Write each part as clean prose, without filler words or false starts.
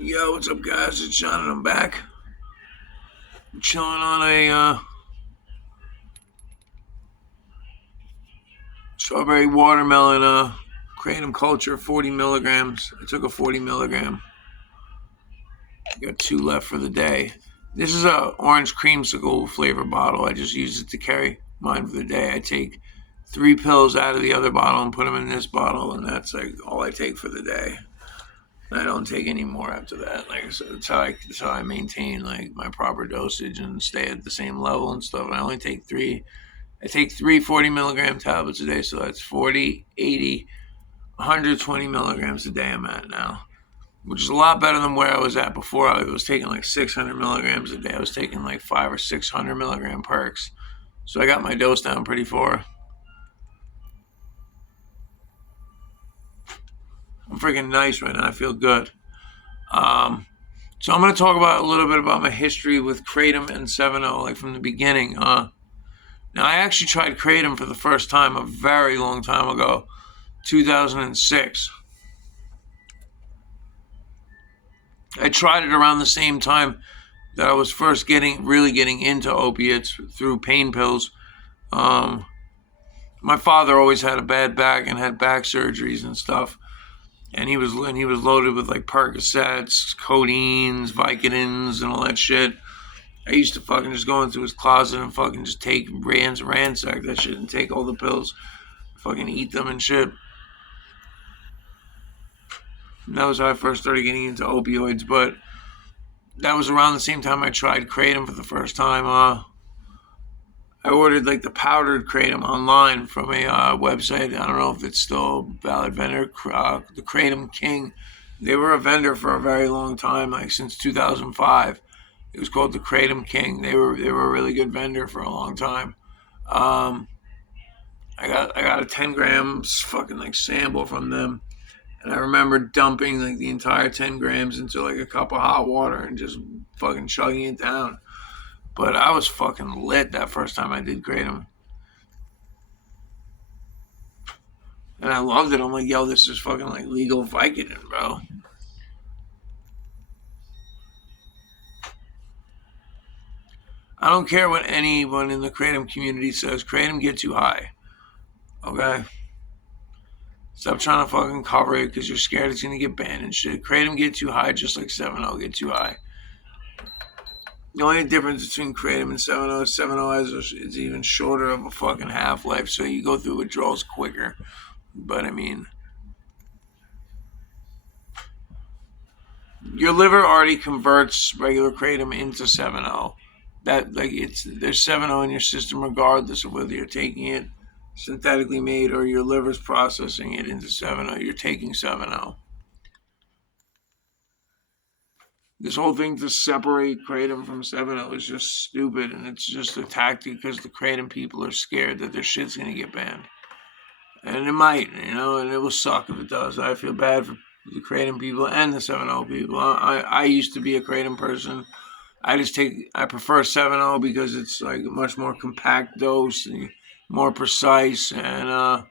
Yo, what's up, guys? It's John, and I'm back. I'm chilling on a strawberry watermelon kratom culture, 40 milligrams. I took a 40 milligram. Got two left for the day. This is a orange creamsicle flavor bottle. I just use it to carry mine for the day. I take three pills out of the other bottle and put them in this bottle, and that's like all I take for the day. I don't take any more after that. Like I said, that's how I maintain like my proper dosage and stay at the same level and stuff. I only take three. I take three 40 milligram tablets a day, so that's 40, 80, 120 milligrams a day I'm at now, which is a lot better than where I was at before. I was taking like 600 milligrams a day. I was taking like 500 or 600 milligram perks. So I got my dose down pretty far. I'm freaking nice right now. I feel good. So I'm going to talk about a little bit about my history with Kratom and 7-O, like from the beginning. Now, I actually tried Kratom for the first time a very long time ago, 2006. I tried it around the same time that I was first really getting into opiates through pain pills. Um, my father always had a bad back and had back surgeries and stuff, and he was loaded with like Percocets, codeines, Vicodins, and all that shit. I used to fucking just go into his closet and fucking just take ransack that shit and take all the pills, fucking eat them and shit. And that was how I first started getting into opioids, but that was around the same time I tried Kratom for the first time. I ordered like the powdered Kratom online from a website. I don't know if it's still a valid vendor. The Kratom King. They were a vendor for a very long time, like since 2005. It was called the Kratom King. They were a really good vendor for a long time. Um, I got a 10 grams fucking like sample from them, and I remember dumping like the entire 10 grams into like a cup of hot water and just fucking chugging it down. But I was fucking lit that first time I did Kratom. And I loved it. I'm like, yo, this is fucking like legal Vicodin, bro. I don't care what anyone in the Kratom community says. Kratom gets you high. Okay? Stop trying to fucking cover it because you're scared it's gonna get banned and shit. Kratom gets you high just like 7-O gets you high. The only difference between Kratom and 7-O is 7-O is even shorter of a fucking half life, so you go through withdrawals quicker. But I mean, your liver already converts regular Kratom into 7-O. That like there's 7-O in your system regardless of whether you're taking it synthetically made or your liver's processing it into 7-O. You're taking 7-O. This whole thing to separate Kratom from 7-O is just stupid, and it's just a tactic because the Kratom people are scared that their shit's gonna get banned. And it might, and it will suck if it does. I feel bad for the Kratom people and the 7-O people. I used to be a Kratom person. I prefer 7-O because it's like a much more compact dose and more precise. And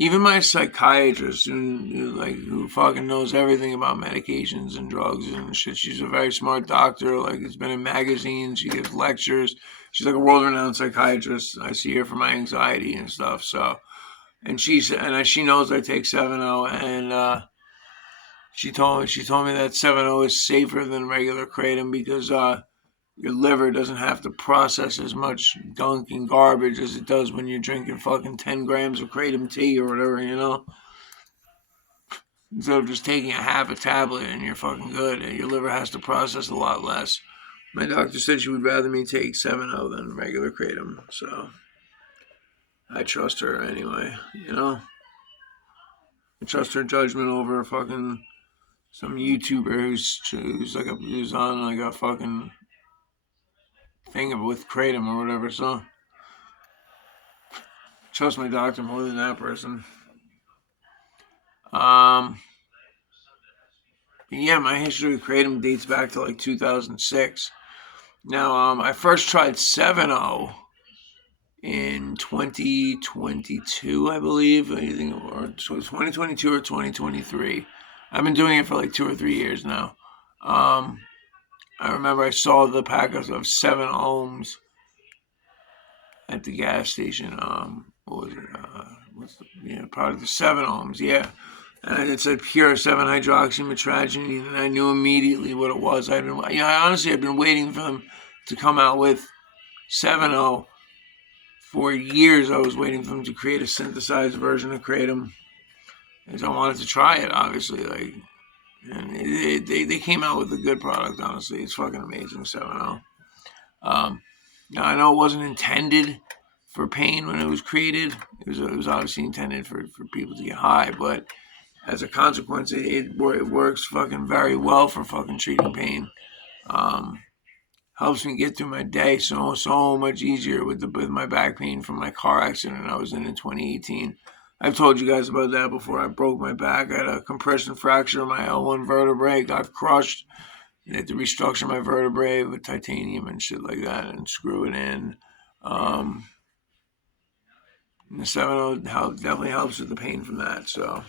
even my psychiatrist, who fucking knows everything about medications and drugs and shit, she's a very smart doctor. Like, it's been in magazines. She gives lectures. She's like a world-renowned psychiatrist. I see her for my anxiety and stuff. So, and she knows I take 7-O, and she told me that 7-O is safer than regular Kratom because your liver doesn't have to process as much gunk and garbage as it does when you're drinking fucking 10 grams of Kratom tea or whatever. Instead of just taking a half a tablet and you're fucking good, and your liver has to process a lot less. My doctor said she would rather me take 7-O than regular Kratom, so I trust her anyway. I trust her judgment over fucking some YouTuber who's on like a fucking thing with Kratom or whatever, so trust my doctor more than that person. Um, yeah, my history with Kratom dates back to like 2006. Now, I first tried 7-O in 2022, I believe, or 2022 or 2023. I've been doing it for like 2 or 3 years now. Um, I remember I saw the pack of 7 ohms at the gas station. What was it? What's the product? The 7 ohms. Yeah, and it said pure 7-hydroxymetragine, and I knew immediately what it was. Honestly, I've been waiting for them to come out with 7-0 for years. I was waiting for them to create a synthesized version of Kratom, because I wanted to try it. Obviously, and they came out with a good product. Honestly, it's fucking amazing. 7-0. Now I know it wasn't intended for pain when it was created. It was obviously intended for people to get high, but as a consequence, it works fucking very well for fucking treating pain. Um, Helps me get through my day so much easier with my back pain from my car accident I was in 2018. I've told you guys about that before. I broke my back. I had a compression fracture of my L1 vertebrae. Got crushed. I had to restructure my vertebrae with titanium and shit like that and screw it in. And the 7-0 definitely helps with the pain from that. So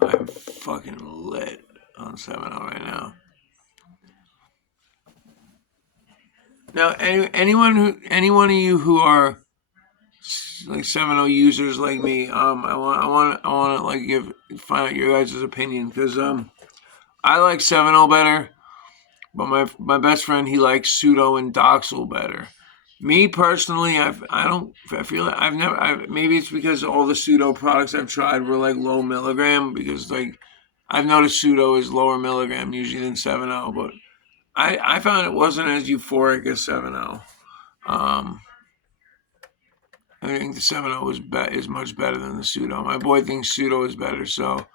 I'm fucking lit on 7-0 right now. Now, any one of you who are like 7-0 users like me, I want to like find out your guys' opinion, because I like 7-0 better, but my best friend, he likes Pseudo and Doxil better. Me personally, I feel like maybe it's because all the Pseudo products I've tried were like low milligram, because like I've noticed Pseudo is lower milligram usually than 7-0, but I found it wasn't as euphoric as 7-0. I think the 7-0 is much better than the Pseudo. My boy thinks Pseudo is better. So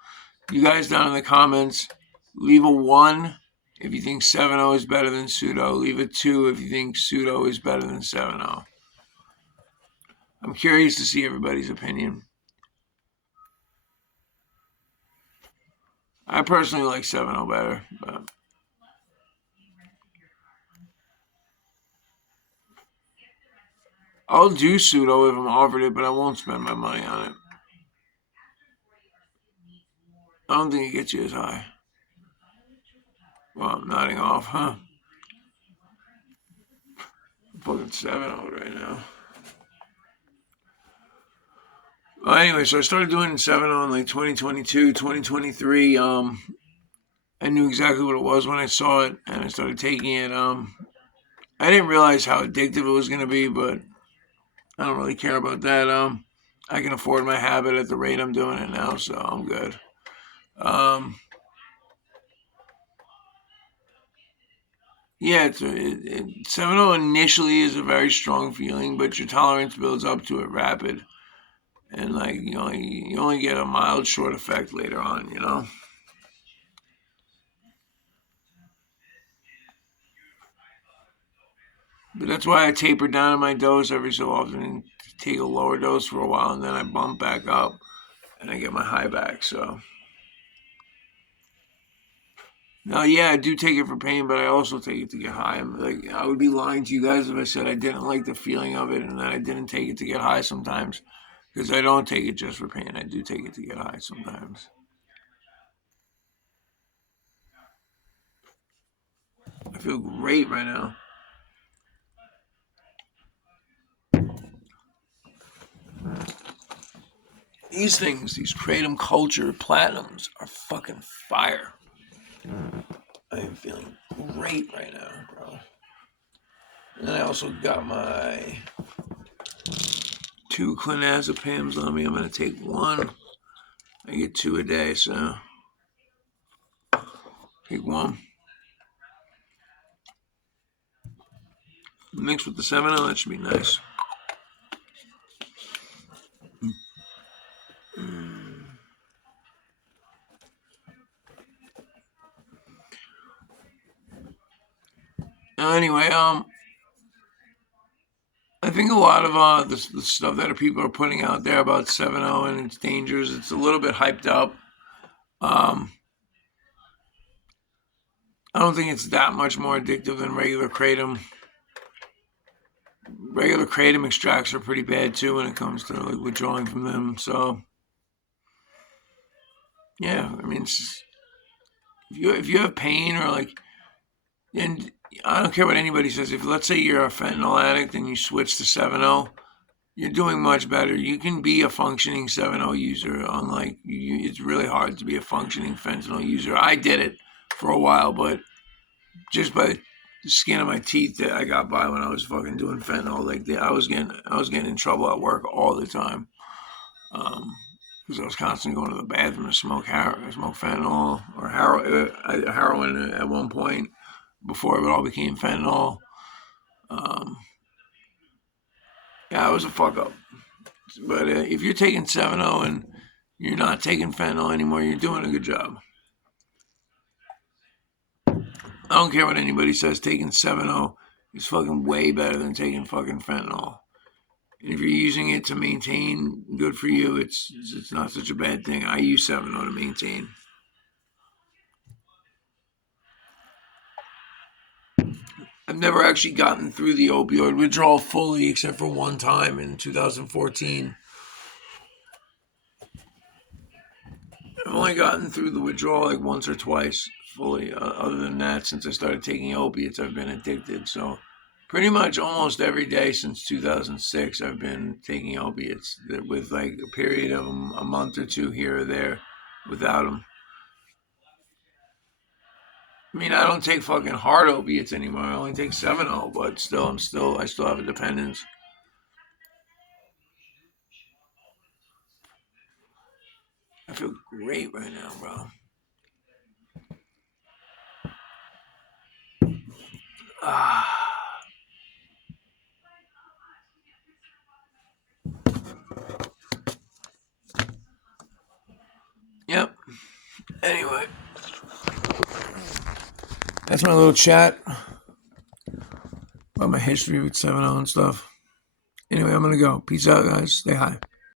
you guys down in the comments, leave a 1 if you think 7-0 is better than Pseudo. Leave a 2 if you think Pseudo is better than 7-0. I'm curious to see everybody's opinion. I personally like 7-0 better, but I'll do Pseudo if I'm offered it, but I won't spend my money on it. I don't think it gets you as high. Well, I'm nodding off, huh? I'm fucking 7-0 right now. Well, anyway, so I started doing 7-0 in like 2022, 2023. I knew exactly what it was when I saw it, and I started taking it. I didn't realize how addictive it was going to be, but I don't really care about that. I can afford my habit at the rate I'm doing it now, so I'm good. Yeah, 7-0 initially is a very strong feeling, but your tolerance builds up to it rapid, and like you only get a mild short effect later on, you know. But that's why I taper down my dose every so often and take a lower dose for a while, and then I bump back up and I get my high back. So now, yeah, I do take it for pain, but I also take it to get high. I would be lying to you guys if I said I didn't like the feeling of it and that I didn't take it to get high sometimes, because I don't take it just for pain. I do take it to get high sometimes. I feel great right now. These things, these Kratom Culture Platinums, are fucking fire. I am feeling great right now, bro. And I also got my 2 clonazepams on me. I'm going to take 1. I get 2 a day, so take 1. Mixed with the 7-0, that should be nice. Anyway, I think a lot of the stuff that people are putting out there about 7-0 and its dangers, it's a little bit hyped up. I don't think it's that much more addictive than regular Kratom. regular kratom extracts are pretty bad too when it comes to like withdrawing from them. So yeah, I mean, if you have pain or like, and I don't care what anybody says. If let's say you're a fentanyl addict and you switch to 7-0, you're doing much better. You can be a functioning 7-0 user. Unlike it's really hard to be a functioning fentanyl user. I did it for a while, but just by the skin of my teeth that I got by when I was fucking doing fentanyl, like that, I was getting in trouble at work all the time. Because I was constantly going to the bathroom to smoke fentanyl or heroin at one point before it all became fentanyl. Yeah, it was a fuck up. But if you're taking 7-0 and you're not taking fentanyl anymore, you're doing a good job. I don't care what anybody says. Taking 7-0 is fucking way better than taking fucking fentanyl. And if you're using it to maintain, good for you. It's not such a bad thing. I use 7-0 to maintain. I've never actually gotten through the opioid withdrawal fully, except for one time in 2014. I've only gotten through the withdrawal like once or twice fully. Other than that, since I started taking opiates, I've been addicted. So pretty much almost every day since 2006, I've been taking opiates with like a period of a month or two here or there without them. I mean, I don't take fucking hard opiates anymore. I only take 7-0, but still, I still have a dependence. I feel great right now, bro. Yep. Anyway, that's my little chat about my history with 7-0 and stuff. Anyway, I'm gonna go. Peace out, guys. Stay high.